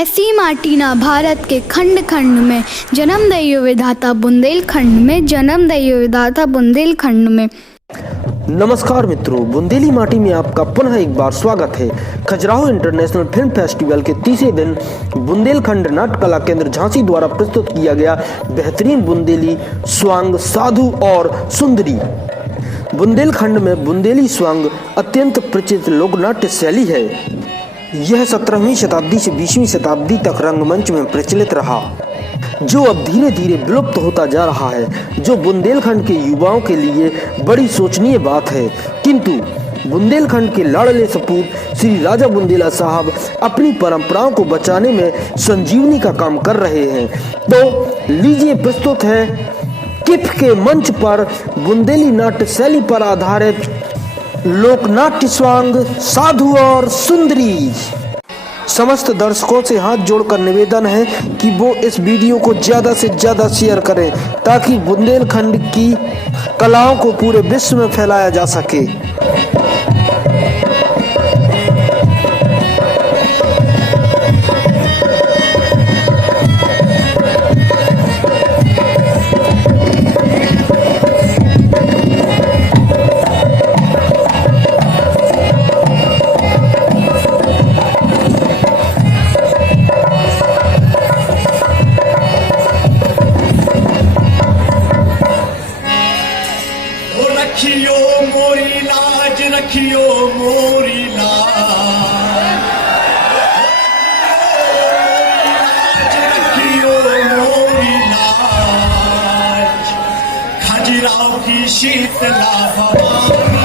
ऐसी माटी ना भारत के खंड खंड में जन्म दइयो विधाता बुंदेलखंड में, जन्म दइयो विधाता बुंदेलखंड में। नमस्कार मित्रों, बुंदेली माटी में आपका पुनः एक बार स्वागत है। खजुराहो इंटरनेशनल फिल्म फेस्टिवल के तीसरे दिन बुंदेलखंड नाट्य कला केंद्र झांसी द्वारा प्रस्तुत किया गया बेहतरीन बुंदेली स्वांग साधु और सुंदरी। बुंदेलखंड में बुंदेली स्वांग अत्यंत प्रचलित लोकनाट्य शैली है। यह 17वीं शताब्दी से 20वीं शताब्दी तक रंगमंच में प्रचलित रहा, जो अब धीरे धीरे विलुप्त होता जा रहा है, जो बुंदेलखंड के युवाओं के लिए बड़ी सोचनीय बात है। किंतु बुंदेलखंड के लाडले सपूत श्री राजा बुंदेला साहब अपनी परंपराओं को बचाने में संजीवनी का काम कर रहे हैं। तो लीजिए प्रस्तुत है किफ के मंच पर बुंदेली नाट्य शैली पर आधारित लोकनाट्य स्वांग साधु और सुंदरी। समस्त दर्शकों से हाथ जोड़कर निवेदन है कि वो इस वीडियो को ज़्यादा से ज़्यादा शेयर करें, ताकि बुंदेलखंड की कलाओं को पूरे विश्व में फैलाया जा सके। रखियो मोरी लाज, रखियो मोरी लाज, रखियो मोरी लाज। खजुराहो की शीतला भवानी,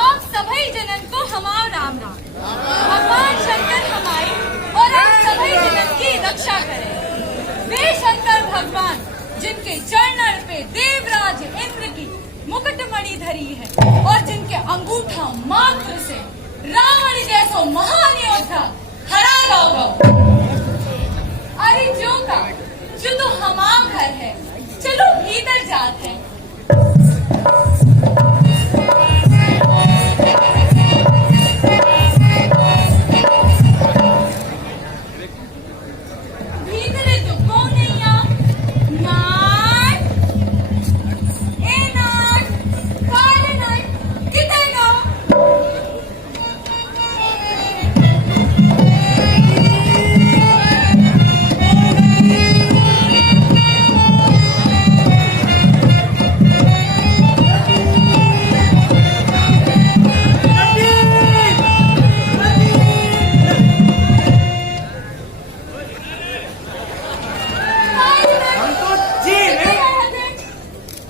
आप सभी जनन को हमारा राम राम। भगवान शंकर हमारी और आप सभी जनन की रक्षा करें। वे शंकर भगवान जिनके चरणन पे देवराज इंद्र की मुकुटमणि धरी है और जिनके अंगूठा मात्र से रावण जैसो महान योद्धा हरा गौ। अरे जो का जो तो हमारा घर है, चलो भीतर जाते हैं।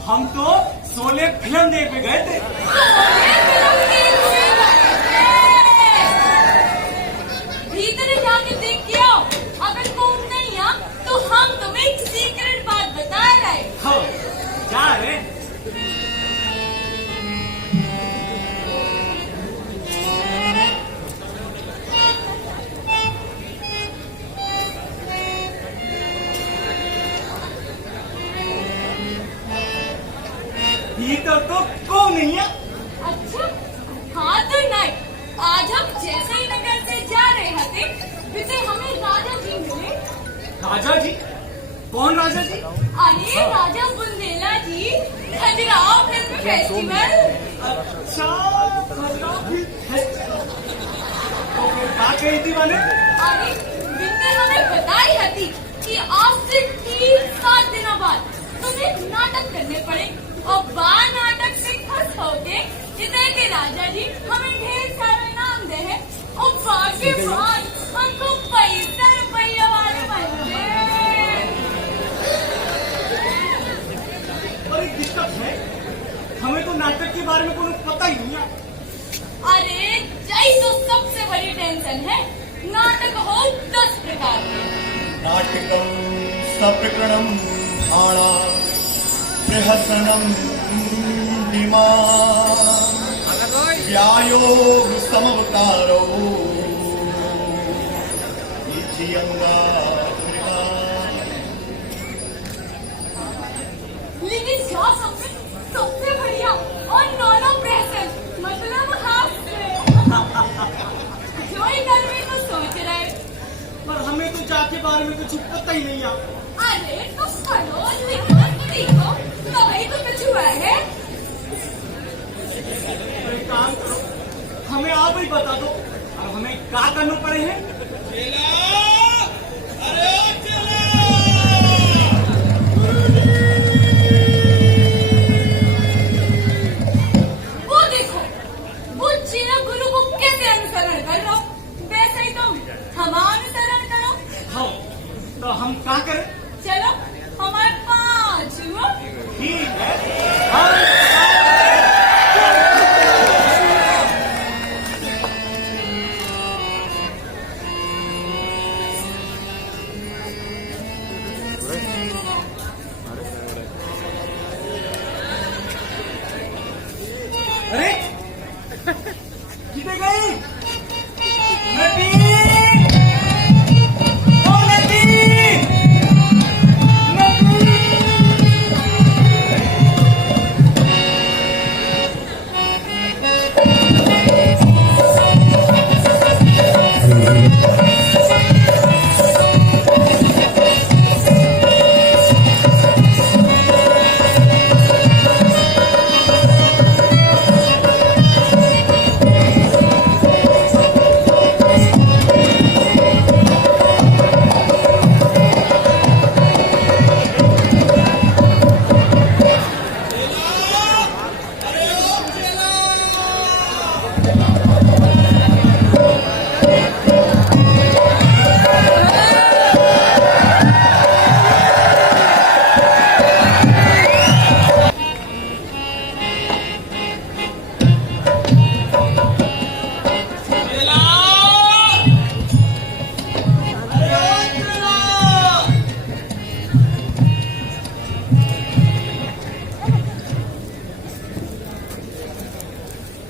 हम तो सोले फिल्म देखने गए थे। भीतर जाके देख के आओ, अगर तुम नहीं आ तो हम तुम्हें एक सीक्रेट बात बता रहे। हो जा रे। डर तो को नहीं है। अच्छा हाँ तो नहीं, आज हम जैसे ही नगर से जा रहे थे बीते हमें राजा जी मिले। राजा जी? कौन राजा जी? अरे राजा बुंदेला जी, खजुराहो फिल्म फेस्टिवल। अच्छा खजुराहो फिल्म फेस्टिवल। तो फिर क्या कही थी मैंने? अरे बिन्ने हमें बताई हती कि आज से 3-7 दिनों बाद तुम्हें नाटक करने पड़े और बार नाटक से खुश होके जितने के राजा जी हमें ढेर सारा इनाम दे है और बाकी बाद हमको पैसा रुपया वाले बन गए। और एक दिक्कत है, हमें तो नाटक के बारे में कोई पता ही नहीं है। अरे यही तो सबसे बड़ी टेंशन है। नाटक हो 10 प्रकार के। नाटकम सप्रकरणम भाणा प्रहसनम दिमा व्यायोग समवकारो इति अंगात्रिका। लेकिन क्या सबसे बढ़िया और नॉनो प्रेजेंट मतलब हास्य जो ही करने को सोच रहे। पर हमें तो जाके बारे में कुछ पता ही नहीं है। अरे तो पढ़ो लिखो सीखो तभी तो कुछ हुआ है। तो एक काम करो, हमें आप ही बता दो और हमें क्या करना पड़े हैं। वो देखो वो चीना गुरु को कैसे अनुसरण कर रहा हो, वैसे ही तुम हमारा अनुसरण करो। हाँ तो हम क्या करें? चलो हमारे 5 हुआ। ठीक है अरे किधर गई नदी? ओ नदी! नदी!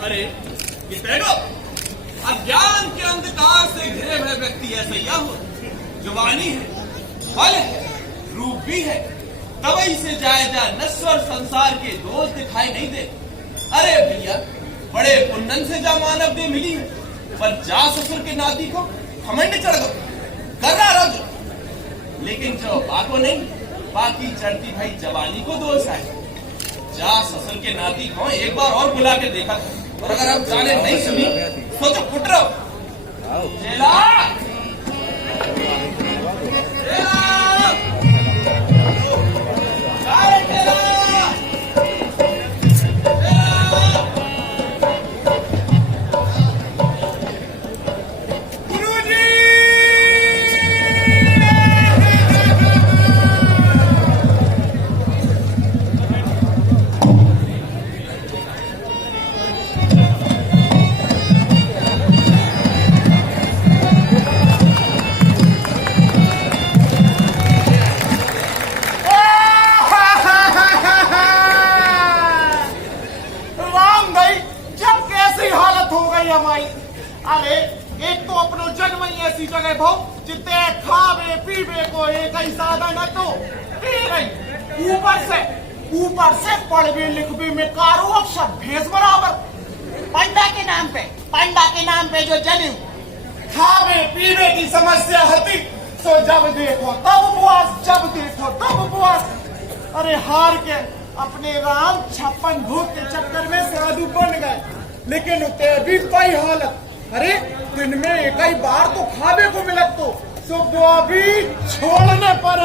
अरे ये बैठो। अज्ञान के अंधकार से घिरे हुए व्यक्ति ऐसा हो, जवानी है, फल है, रूप भी है, तवई से जायजा नश्वर संसार के दोष दिखाई नहीं दे। अरे भैया बड़े पुन्नन से जा मानव दे मिली है, पर जा ससुर के नाती को घमंड चढ़ गो कर रहा रहो। लेकिन जो बाको नहीं, बाकी चढ़ती भाई जवानी को दोष आए। जा ससुर के नाती को एक बार और बुला के देखा, और अगर आप जाने नहीं सुनी सोचो फुट रहो। चेला! चेला! अरे चेला! गुरुजी! हमारी। अरे एक तो अपनो जन्म ही ऐसी जगह भाव जितने खावे पीवे को एक ही साधन है तो पी रही, ऊपर से ऊपर से पढ़वे लिखवे में कारो अक्षर भैंस बराबर। पंडा के नाम पे जो जन्म खावे पीवे की समस्या हती, सो जब देखो तब उपवास, जब देखो तब उपवास। अरे हार के अपने राम 56 भोग के चक्कर में साधु बन गए, लेकिन उते भी कोई हालत। अरे दिन में एक ही बार तो खावे को मिलत तो सो वो भी छोड़ने पर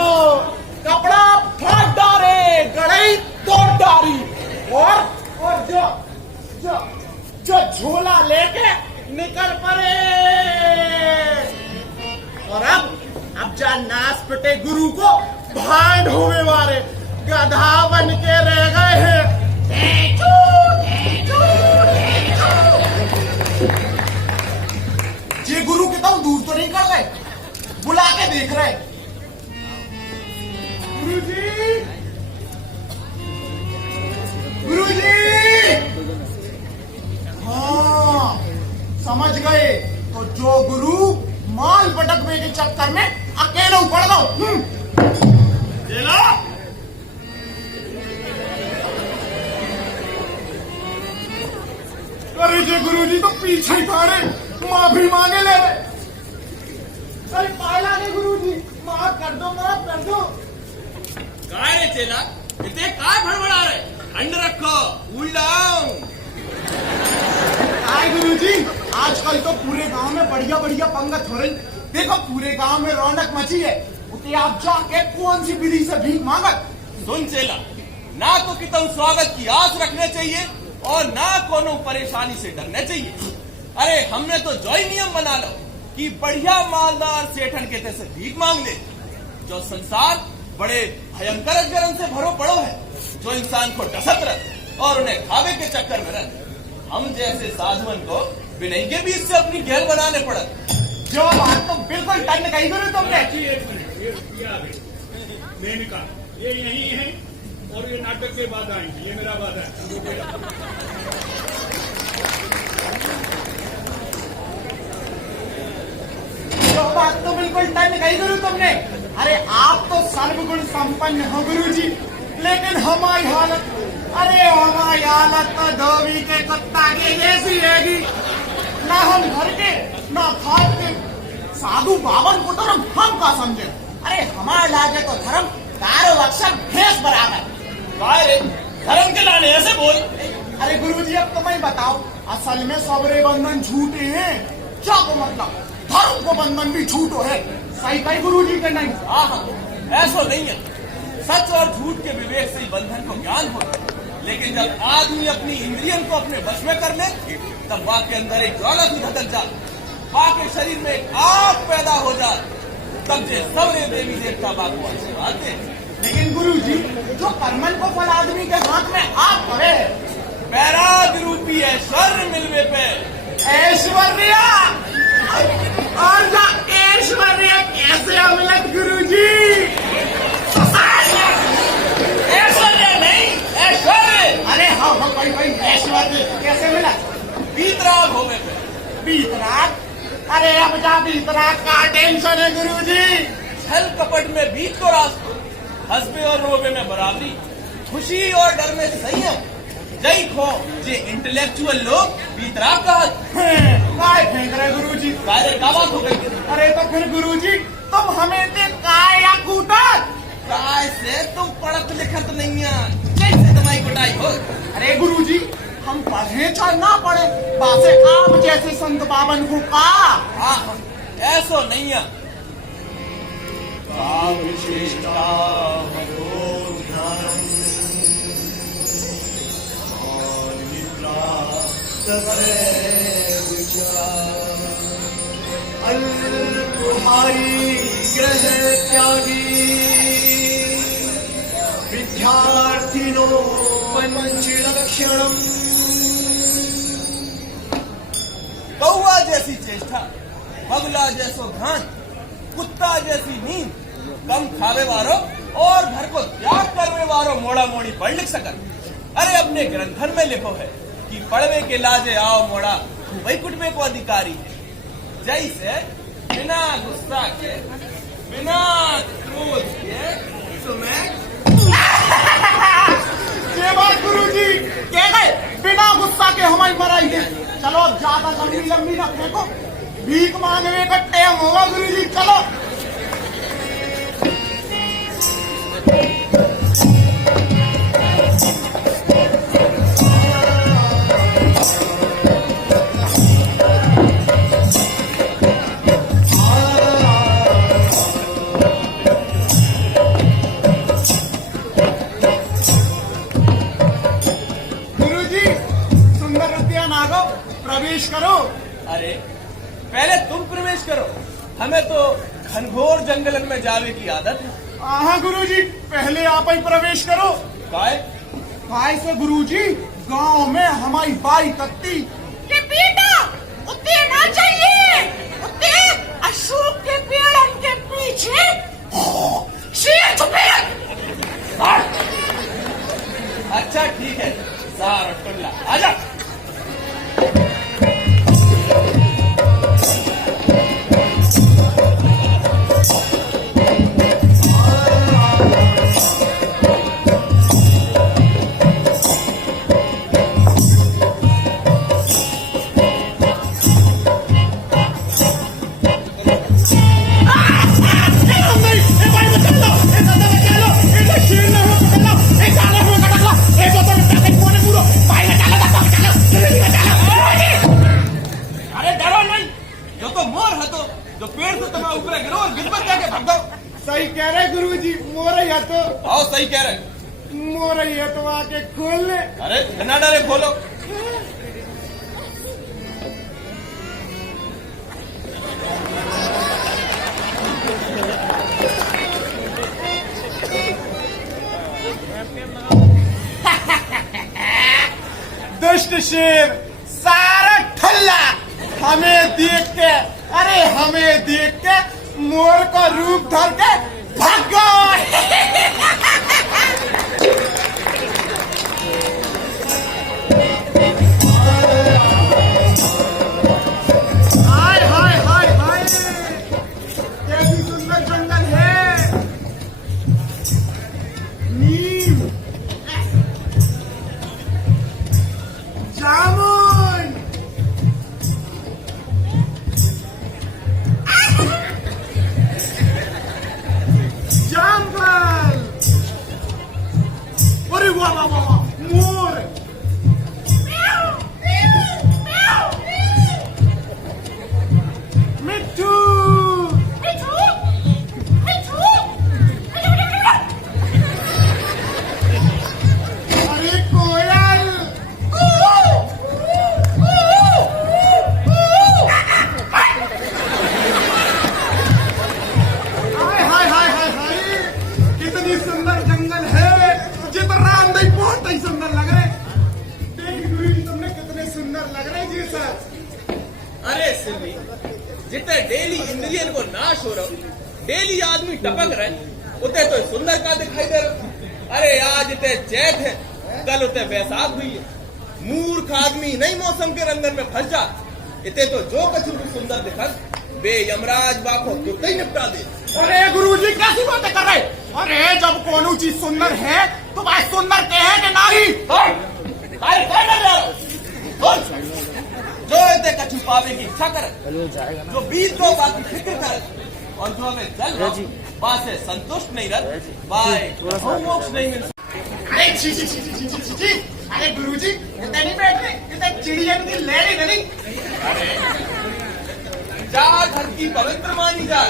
कपड़ा फाड़ डारे, गड़ई तोड़ डारी, और जो झोला लेके निकल पड़े। और अब जा नाच पिटे गुरु को भांड होवे वाले गधा बन के रह गए हैं। ये गुरु के तुम दूर तो नहीं कर गए, बुला के देख रहे। गुरुजी, गुरुजी, हाँ समझ गए। तो जो गुरु माल पटकने के चक्कर में अकेले पड़ दो। चला अरे जे गुरुजी तो पीछे ही पड़े, माफी मांगे ले रहे। अरे पाला ने गुरुजी, माफ कर दो, माफ कर दो। काय रे चेला, इतने काय भड़बड़ा रहे? ठंड रखो, कूल डाउन। काय गुरुजी, आजकल तो पूरे गांव में बढ़िया बढ़िया पंगत हो रही। देखो पूरे गांव में रौनक मची है। उते आप जाके कौन सी विधि से भीख मांगत? सुन चेला, ना तो कि तुम स्वागत की आस रखने चाहिए और ना कोनो परेशानी से डरने चाहिए। अरे हमने तो जो ही नियम बना लो कि बढ़िया मालदार सेठन के तैसे भीख मांग ले। जो संसार बड़े भयंकर अजगरन से भरो पड़ो है, जो इंसान को डसत रहे और उन्हें खावे के चक्कर में रहे। हम जैसे साधुवन को विनय के बीच से अपनी घेर बनाने पड़त। जो बात तो बिल्कुल टन कही गुरु तुमने। मेनका ये यही है और ये नाटक के बाद आएंगे, ये मेरा वादा है। जो बात तो बिल्कुल टन कही गुरु तुमने। अरे आप तो सर्वगुण संपन्न हो गुरुजी, लेकिन हमारी हालत, अरे हमारी हालत तो धोबी के कुत्ता की जैसी रहेगी। ना हम घर के ना खाद के साधु बावन को धर्म हम का समझे। अरे हमारे लागे तो धर्म कारो अक्षर भैंस बराबर। रे धर्म के लाने ऐसे बोल। अरे गुरुजी अब तुम्हें बताओ, असल में सबरे बंधन झूठे हैं। क्या को मतलब धर्म को बंधन भी झूठो है। सही कही गुरुजी के नहीं। हाँ, ऐसा नहीं है। सच और झूठ के विवेक से ही बंधन को ज्ञान होता है। लेकिन जब आदमी अपनी इंद्रियन को अपने बस में कर ले, तब वाह के अंदर एक ज्वाला की धधक जाए, वाह के शरीर में एक आग पैदा हो जाए, तब जे सबरे देवी देवता बाप को आशीर्वाद दे। लेकिन गुरुजी जो कर्मन को फल आदमी के हाथ में आप करे, बैराग रूपी ऐश्वर्य मिलवे पे ऐश्वर्य और ना ऐश्वर्य कैसे अमलत गुरुजी? ऐश्वर्य नहीं, ऐश्वर्य। अरे हाँ भाई ऐश्वर्य कैसे मिला? बीतराग होवे पे। बीतराग? अरे अब जा बीतराग का टेंशन है गुरुजी। छल कपट में बीत को रास्ते, हंसबे और रोबे में बराबरी, खुशी और डर में संयम। जय खो जे इंटेलेक्चुअल लोग बीतराग कहत। काय फेंक रहे गुरुजी? काय का बात हो गई? अरे तो फिर गुरुजी तुम हमें दे काय या कूटत? काय से तुम पढ़त लिखत नहीं है, कैसे तुम्हारी कुटाई हो? अरे गुरुजी हम पढ़े चाहे ना पढ़े, बासे आप जैसे संत बावन को का। हाँ, ऐसो नहीं है। तुम्हारी ग्रह त्यागी विद्यार्थिनो पंच लक्षणम। कौआ जैसी चेष्टा, बगला जैसो ध्यान, कुत्ता जैसी नींद, कम खावे वारो और घर को त्याग करने वारो मोड़ा मोड़ी पढ़ लिख सकत। अरे अपने ग्रंथन में लिखो है कि पढ़वे के लाजे आओ मोड़ा, वही कुटबे को अधिकारी है। जैसे बिना गुस्सा के, बिना क्रोध के तुम्हें हमारी मराई दे। चलो अब ज्यादा लंबी लंबी ना फेंको, भीख मांगने का टाइम होगा गुरुजी। चलो प्रवेश करो। अरे पहले तुम प्रवेश करो, हमें तो घनघोर जंगलन में जावे की आदत है। हाँ गुरुजी, पहले आप ही प्रवेश करो। काय से गुरुजी, गांव में हमारी बाई कत्ती के बेटा उतने ना चाहिए, उतने अशोक के पेड़ के पीछे शेर छुपे। अच्छा ठीक है, सारा टुल्ला आजा। सही कह रहे गुरुजी, मोरैया तो आओ सही कह रहे, मोरैया तो आके खोल ले। अरे बिना डरे खोलो। दुष्ट शेर, सारा ठल्ला हमें देख के, अरे हमें देख के मोर का रूप धर के भाग गए। हाय हाय हाय हाय, कैसी सुंदर जंगल है। नीम, जामुन, जामफल, अरे वाह वाह वाह, मोर, मिट्टू, अरे कोयल, हाय हाय हाय हाय, कितनी सुंदर जंगल है। जितना रामदेव बहुत ही सुंदर लग रहे। देखिए गुरुजी, तुमने कितने सुंदर लग रहे जी सर। अरे सिल्वी, जितने डेली इंद्रियन को नाश हो रहा, डेली आदमी टपक रहे, उतने तो सुंदर का दिखाई दे रहा। अरे आज इतने चैत है, कल उतने बैसाख हुई है। मूर्ख आदमी नहीं मौसम के रंगन में फंस जा, इतने तो जो कछु भी सुंदर दिखत बे यमराज बाको तुरते ही निपटा दे। अरे गुरुजी, कैसी बातें कर रहे? अरे जब कोनो चीज सुंदर है तो भाई सुंदर कहे कि नहीं? जो इतने कछु पावे की इच्छा करे, जो बीत को बात की फिक्र करे, और जो हमें जल वहां से संतुष्ट नहीं रह, मोक्ष नहीं मिल। अरे छी छी छी छी छी छी, अरे गुरुजी, इतने नहीं बैठ रहे, इतने चिड़िया की लहरें नहीं। जा घर की पवित्र मानी जा,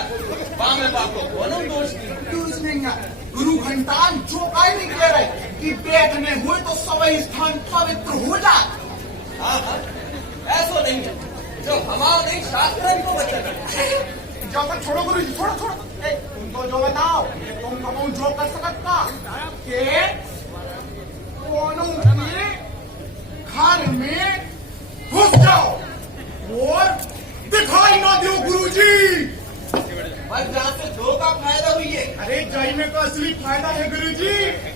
में बाको कोनो दोष नहीं। गुरु घंटान जो काय निकले रहे कि बैठने हुए तो सभी स्थान पवित्र हो जाए। हाँ हाँ, ऐसा नहीं है, जो हमारा नहीं शास्त्र को बच्चा कर। जब तक छोड़ो गुरुजी, छोड़ो छोड़ो। तुम तो जो बताओ, तुम कमाऊं जो कर सकता के कोनो